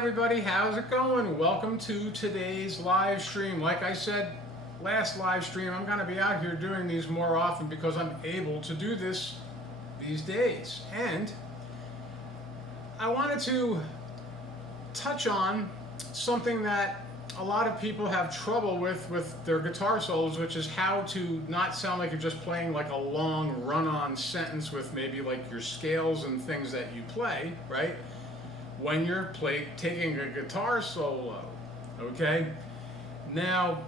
everybody, how's it going? Welcome to today's live stream. Like I said, last live stream, I'm going to be out here doing these more often because I'm able to do this these days. And I wanted to touch on something that a lot of people have trouble with their guitar solos, which is how to not sound like you're just playing like a long run-on sentence with maybe like your scales and things that you play, right? When you're taking a guitar solo, okay? Now,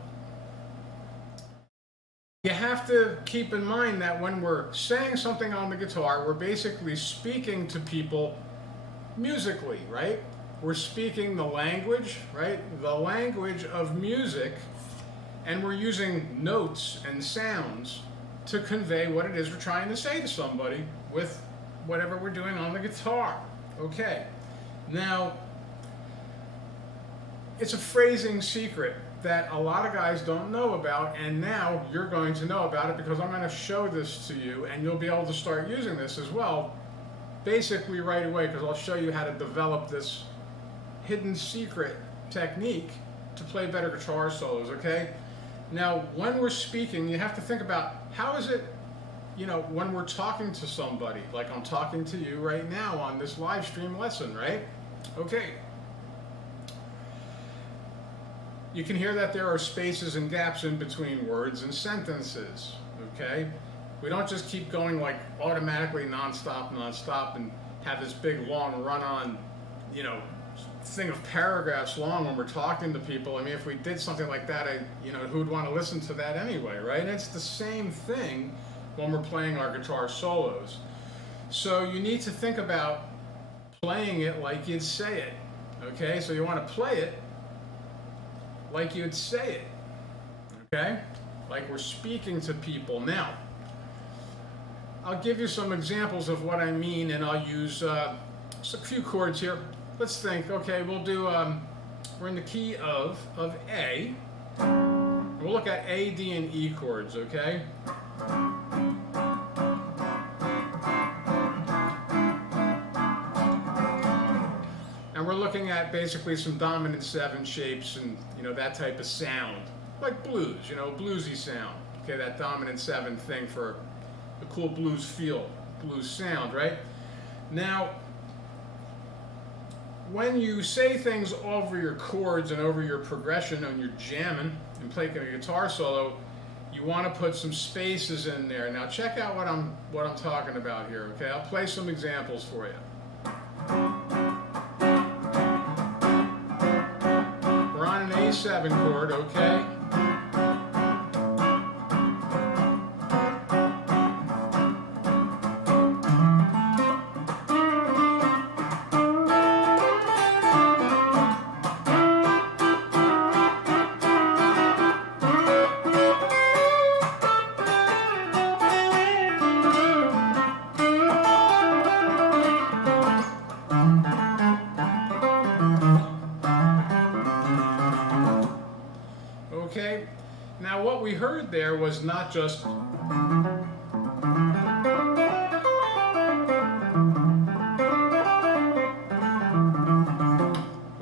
you have to keep in mind that when we're saying something on the guitar, we're basically speaking to people musically, right? We're speaking the language, right? The language of music, and we're using notes and sounds to convey what it is we're trying to say to somebody with whatever we're doing on the guitar, okay? Now, it's a phrasing secret that a lot of guys don't know about, and now you're going to know about it because I'm going to show this to you, and you'll be able to start using this as well, basically right away, because I'll show you how to develop this hidden secret technique to play better guitar solos, okay? Now, when we're speaking, you have to think about how is it, you know, when we're talking to somebody, like I'm talking to you right now on this live stream lesson, right? Okay. You can hear that there are spaces and gaps in between words and sentences, okay? We don't just keep going like automatically nonstop and have this big long run-on, you know, thing of paragraphs long when we're talking to people. I mean, if we did something like that, who'd want to listen to that anyway, right? And it's the same thing when we're playing our guitar solos. So you need to think about playing it like you'd say it, okay? So you want to play it like you'd say it, okay? Like we're speaking to people. Now, I'll give you some examples of what I mean, and I'll use just a few chords here. Let's think, okay, we'll do, we're in the key of A. We'll look at A, D, and E chords, okay? And we're looking at basically some dominant 7 shapes and, you know, that type of sound. Like blues, you know, bluesy sound. Okay, that dominant 7 thing for the cool blues feel, blues sound, right? Now, when you say things over your chords and over your progression and you're jamming and playing a guitar solo, you want to put some spaces in there. Now check out what I'm talking about here, okay? I'll play some examples for you. We're on an A7 chord, okay? Okay, now what we heard there was not just we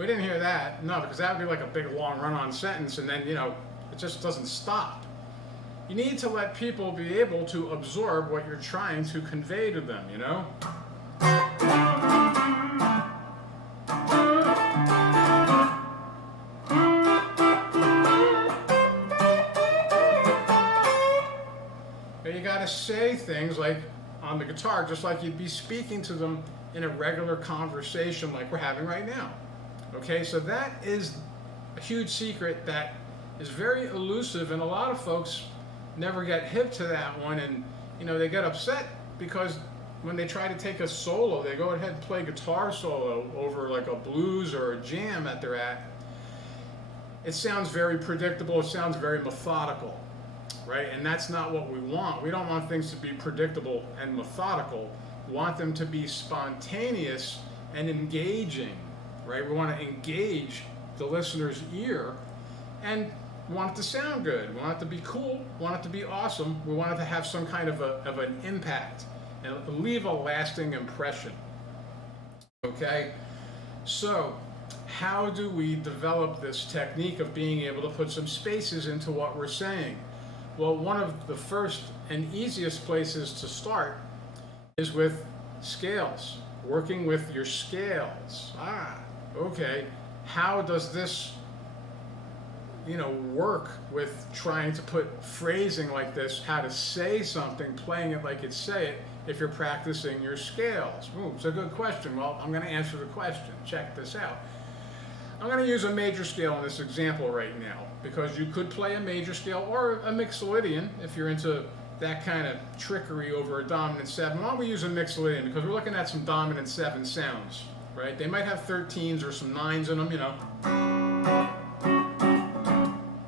didn't hear that, no, because that would be like a big long run-on sentence, and then, you know, it just doesn't stop. You need to let people be able to absorb what you're trying to convey to them, you know? You got to say things like on the guitar, just like you'd be speaking to them in a regular conversation like we're having right now. Okay, so that is a huge secret that is very elusive, and a lot of folks never get hip to that one, and you know, they get upset because when they try to take a solo, they go ahead and play guitar solo over like a blues or a jam that they're at. It sounds very predictable, it sounds very methodical. Right? And that's not what we want. We don't want things to be predictable and methodical. We want them to be spontaneous and engaging, right? We want to engage the listener's ear and want it to sound good. We want it to be cool. We want it to be awesome. We want it to have some kind of an impact and leave a lasting impression. Okay? So, how do we develop this technique of being able to put some spaces into what we're saying? Well, one of the first and easiest places to start is with scales, working with your scales. Okay, how does this, work with trying to put phrasing like this, how to say something, playing it like it say it, if you're practicing your scales? It's a good question. Well, I'm going to answer the question. Check this out. I'm going to use a major scale in this example right now, because you could play a major scale or a mixolydian if you're into that kind of trickery over a dominant 7. Why don't we use a mixolydian? Because we're looking at some dominant 7 sounds, right? They might have 13s or some 9s in them,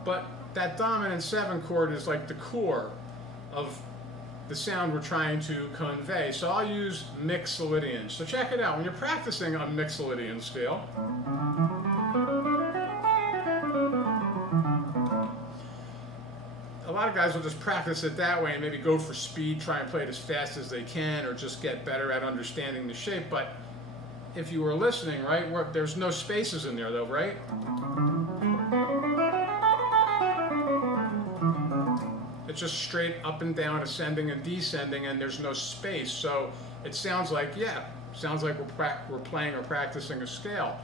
But that dominant 7 chord is like the core of the sound we're trying to convey. So I'll use mixolydians. So check it out. When you're practicing a mixolydian scale, a lot of guys will just practice it that way and maybe go for speed, try and play it as fast as they can, or just get better at understanding the shape. But if you were listening, right, there's no spaces in there though, right? It's just straight up and down, ascending and descending, and there's no space. So it sounds like, we're playing or practicing a scale.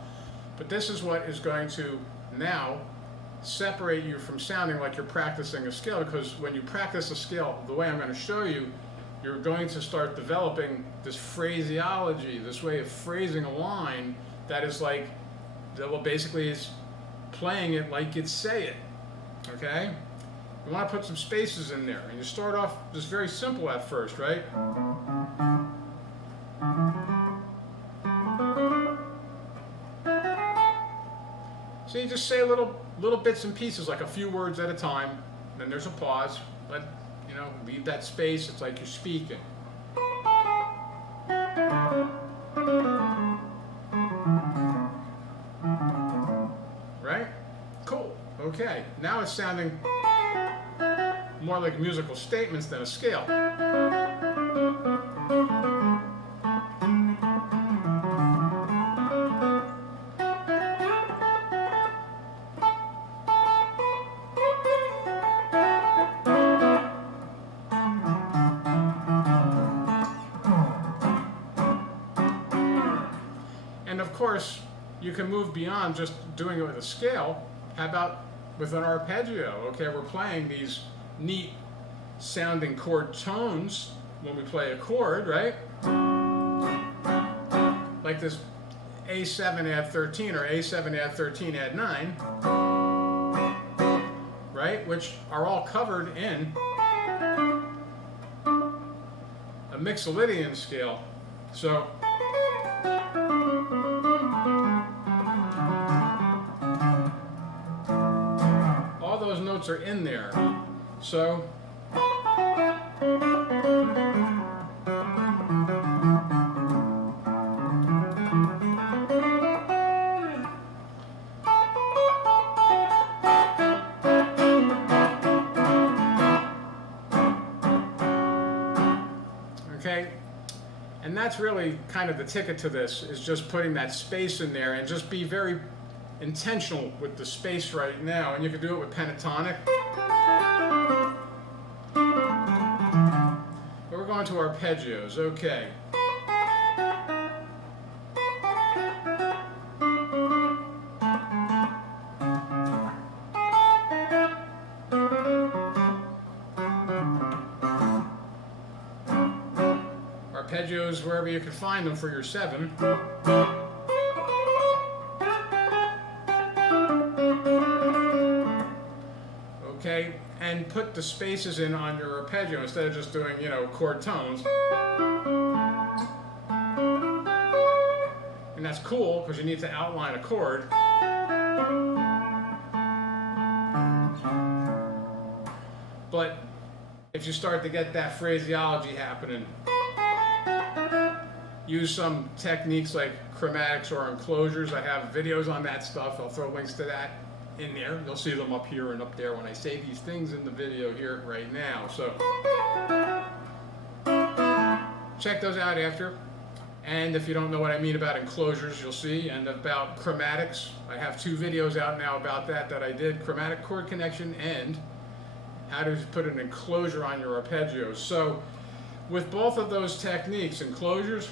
But this is what is going to now separate you from sounding like you're practicing a scale, because when you practice a scale the way I'm going to show you, you're going to start developing this phraseology, this way of phrasing a line that is like, that basically is playing it like you'd say it, okay? You want to put some spaces in there, and you start off just very simple at first, right? So you just say little bits and pieces, like a few words at a time. Then there's a pause. Leave that space. It's like you're speaking. Right? Cool. Okay. Now it's sounding more like musical statements than a scale. And of course, you can move beyond just doing it with a scale. How about with an arpeggio? Okay, we're playing these neat sounding chord tones when we play a chord, right? Like this A7 add 13 or A7 add 13 add 9, right? Which are all covered in a mixolydian scale. So all those notes are in there. So okay, and that's really kind of the ticket to this, is just putting that space in there, and just be very intentional with the space right now. And you can do it with pentatonic. But we're going to arpeggios. Okay. Arpeggios wherever you can find them for your 7. Okay, and put the spaces in on your arpeggio instead of just doing, chord tones. And that's cool because you need to outline a chord. But if you start to get that phraseology happening, use some techniques like chromatics or enclosures. I have videos on that stuff. I'll throw links to that in there. You'll see them up here and up there when I say these things in the video here right now. So check those out after. And if you don't know what I mean about enclosures, you'll see. And about chromatics, I have 2 videos out now about that I did, chromatic chord connection and how to put an enclosure on your arpeggios. So with both of those techniques, enclosures,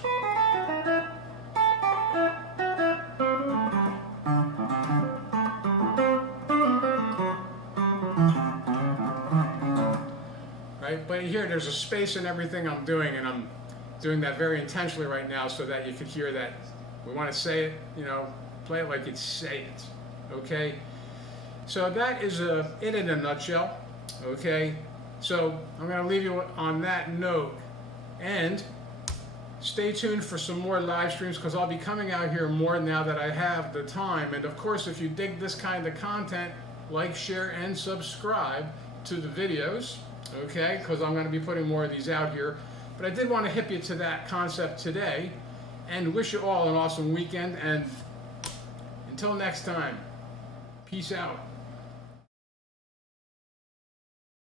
right? But here, there's a space in everything I'm doing, and I'm doing that very intentionally right now so that you could hear that. We want to say it, you know, play it like it's say it, okay? So that is it in a nutshell, okay? So I'm going to leave you on that note, and stay tuned for some more live streams because I'll be coming out here more now that I have the time. And of course, if you dig this kind of content, like, share, and subscribe to the videos, okay? Because I'm going to be putting more of these out here. But I did want to hip you to that concept today and wish you all an awesome weekend. And until next time, peace out.